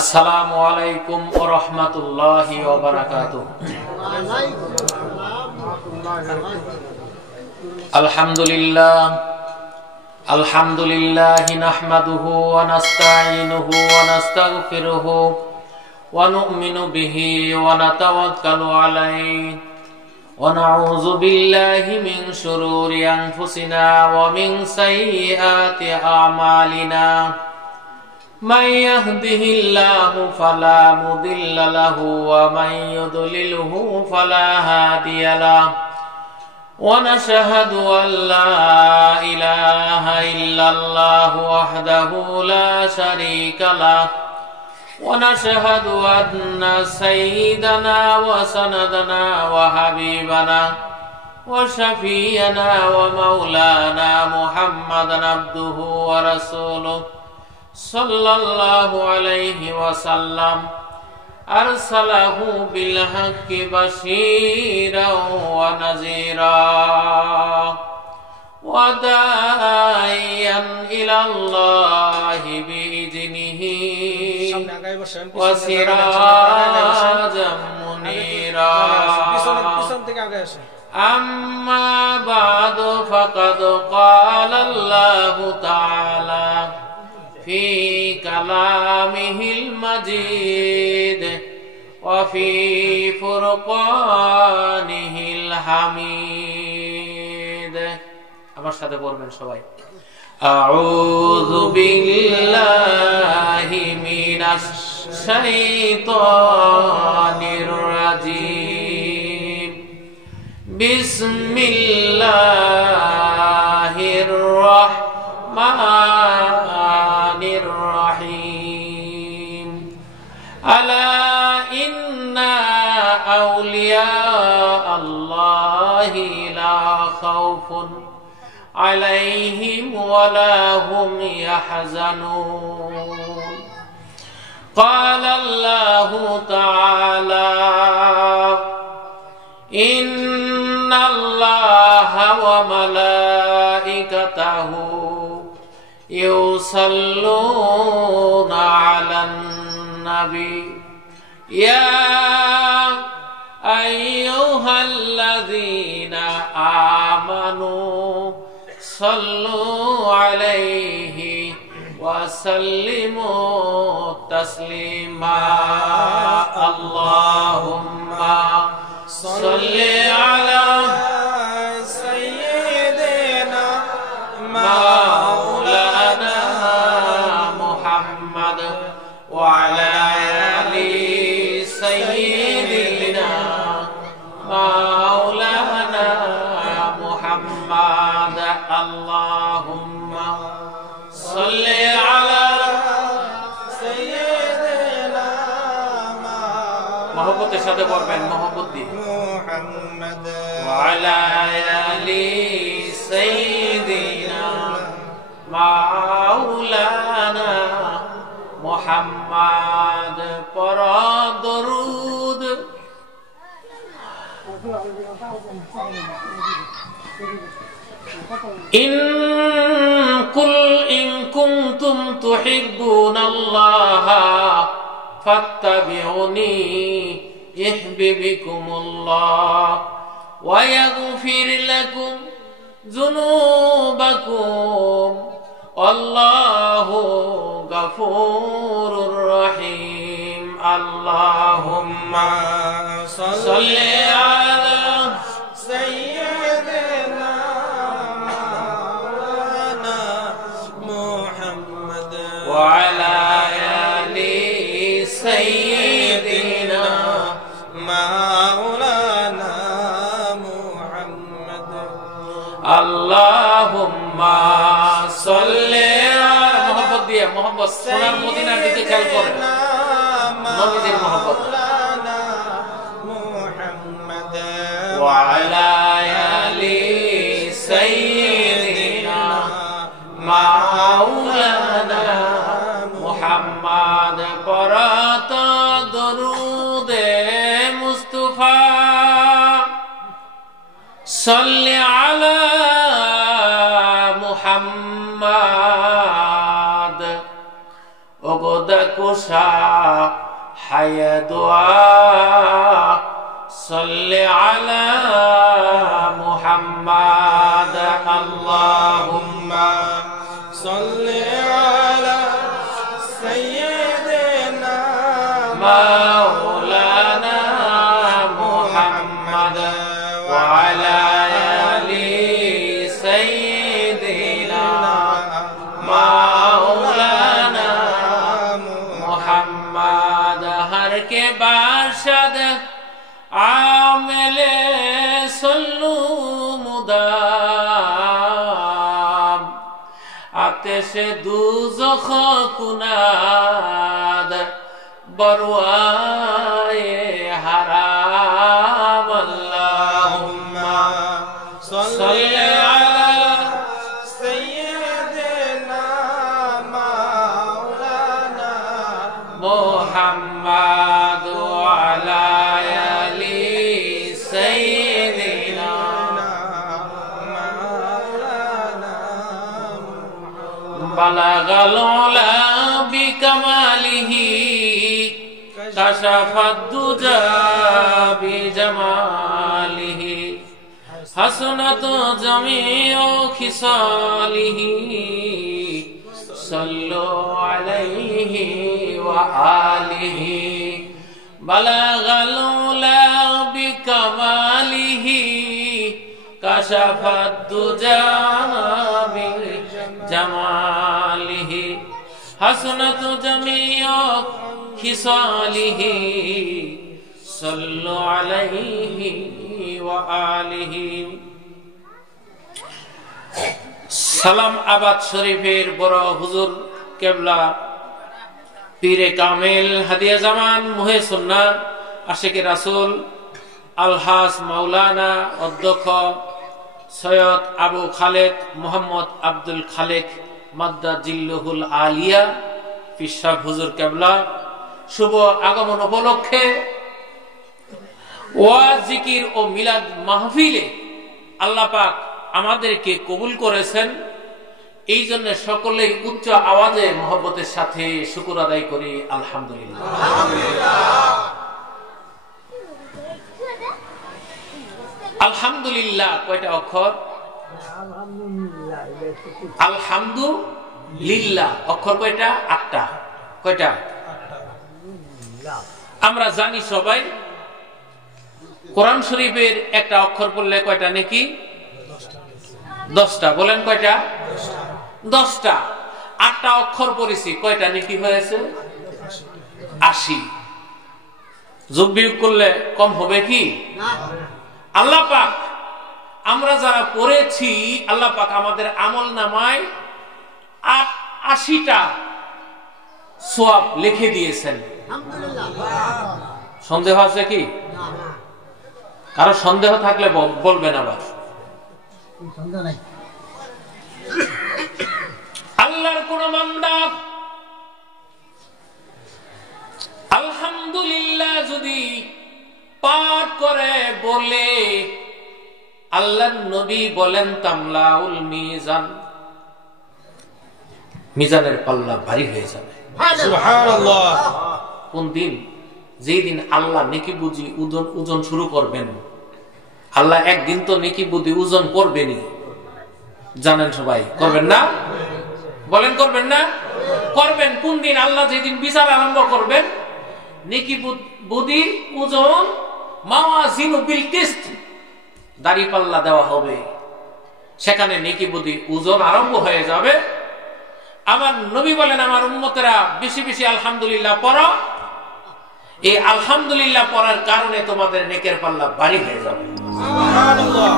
আসসালামু আলাইকুম ওয়া রাহমাতুল্লাহি ওয়া বারাকাতুহু। আলহামদুলিল্লাহ নাহমাদুহু ওয়া নাস্তাঈনুহু ওয়া নাস্তাগফিরুহু ওয়া নু'মিনু বিহি ওয়া নাতাওয়াক্কালু আলাইহি ওয়া নাউযু বিল্লাহি মিন শুরুরি আনফুসিনা ওয়া মিন সাইয়্যাতি আমালিনা। من يهده الله فلا مضل له ومن يضلله فلا هادي له ونشهد أن لا إله إلا الله وحده لا شريك له ونشهد أن سيدنا وسندنا وحبيبنا وشفينا ومولانا محمدا عبده ورسوله صلى الله عليه وسلم أرسله بالحق بشيرا ونذيرا وداعيا إلى الله بإذنه وسراجا منيرا أما بعد فقد قال الله تعالى في كلامه المجيد وفي فرقانه الحميد আমার সাথে বলবেন সবাই أعوذ بالله من الشيطان الرجيم بسم الله الرحمن الرحيم ألا إن أولياء الله لا خوف عليهم ولا هم يحزنون قال الله تعالى إن الله وملائكته يصلون على النبي يا أيها الذين آمنوا صلوا عليه وسلموا تسليما اللهم صل على سيدنا مولانا محمد وعلى آل سيدنا مولانا محمد اللهم صل على سيدنا محبت সাথে বলবেন محبت দিয়ে محمد وعلى آل سيدنا مولانا محمد پر درود إن كنتم تحبون الله فاتبعوني يحببكم الله ويغفر لكم ذنوبكم والله غفور رحيم اللهم صل على سيدنا مولانا محمد وعلى آل سيدنا مولانا محمد اللهم صل মোহাম্মদ সোনার মদিনার দিকে খেয়াল করেন নবীদের মোহাম্মদ মুহাম্মদ ওয়া আলা আলি সাইয়্যিদিনা মাওলানা মুহাম্মদ পরত দরুদে মুস্তাফা সাল্লি আলা মুহাম্মদ বিপদকুশা হায় দোয়া সাল্লি আলা মুহাম্মাদ আল্লাহুম্মা সাল্লি আলা সাইয়্যিদিনা মাওলানা মুহাম্মাদ ওয়া আলা আলি সাইয়্যিদিনা মাওলানা মুহাম্মাদ हर के बादशाह आमिले सल्लू मुदाम आतिश दूज़ख कुनाद बरवाए हराम अल्लाहुम्मा सल्ली अला सय्यिदिना मौलाना मुहम्मद अला आलि सय्यिदिना मौलाना बलगल उला बिकमालिही कशफद दुजा बिजमालिही हसनत जमीउ खिसालिही सल्लु अलैहि व आलिहि बलगल उला बिकमालिही कशफद दुजा बिजमालिही हसनत जमीउ खिसालिही सल्लु अलैहि व आलिहि। সালাম আবাদ শরীফের বড় হুজুর কেবলা পীরে কামেল হাদিয়া জামান মুহে সুন্নাহ আশিকে রাসূল আলহাজ মাওলানা অধ্যক্ষ সৈয়দ আবু খালেদ মোহাম্মদ আব্দুল খালেক মাদ্দাজিল্লুহুল আলিয়া পিসাব হুজুর কেবলা শুভ আগমন উপলক্ষে ওয়াজ জিকির ও মিলাদ মাহফিলে আল্লাহ পাক আমাদেরকে কবুল করেছেন। এই জন্য সকলেই উচ্চ আওয়াজে মহব্বতের সাথে শুকর আদায় করি আলহামদুলিল্লাহ। আলহামদুলিল্লাহ কয়টা অক্ষর? আলহামদুলিল্লাহ অক্ষর কয়টা? 8টা। কয়টা? আমরা জানি সবাই কোরআন শরীফের একটা অক্ষর পড়লে কয়টা নেকি? 10টা। বলেন কয়টা? 10টা। 8টা অক্ষর পড়েছি, কয়টা নেকি হয়েছে? 80। যোগ বিয়োগ করলে কম হবে কি? আল্লাহ পাক আমরা যারা পড়েছি আল্লাহ পাক আমাদের আমল নামায় 80টা সওয়াব লিখে দিয়েছেন। সন্দেহ আছে কি? কারো সন্দেহ থাকলে বলবেন আবার। আল্লাহর কোন বান্দা আলহামদুলিল্লাহ যদি পাঠ করে বলে, আল্লাহর নবী বলেন তামলাউল মিজান, মিজানের পাল্লা ভারী হয়ে যাবে। সুবহানাল্লাহ। কোন দিন? যেই দিন আল্লাহ নেকি বুঝি ওজন শুরু করবেন। আল্লাহ একদিন তো নেকি বুঝি ওজন করবেনই, জানেন সবাই। করবেন না? বলেন করবেন না? করবেন। কোন দিন? আল্লাহ যেদিন বিচার আরম্ভ করবেন, নেকি বুঝি ওজন মাওয়াজিনু বিল কিসত, দাড়ি পাল্লা দেওয়া হবে। সেখানে নেকি বুঝি ওজন আরম্ভ হয়ে যাবে। আমার নবী বলেন আমার উম্মতেরা বেশি বেশি আলহামদুলিল্লাহ পড়ো। এই আলহামদুলিল্লাহ পড়ার কারণে তোমাদের নেকের পাল্লা ভারী হয়ে যাবে। সুবহানাল্লাহ।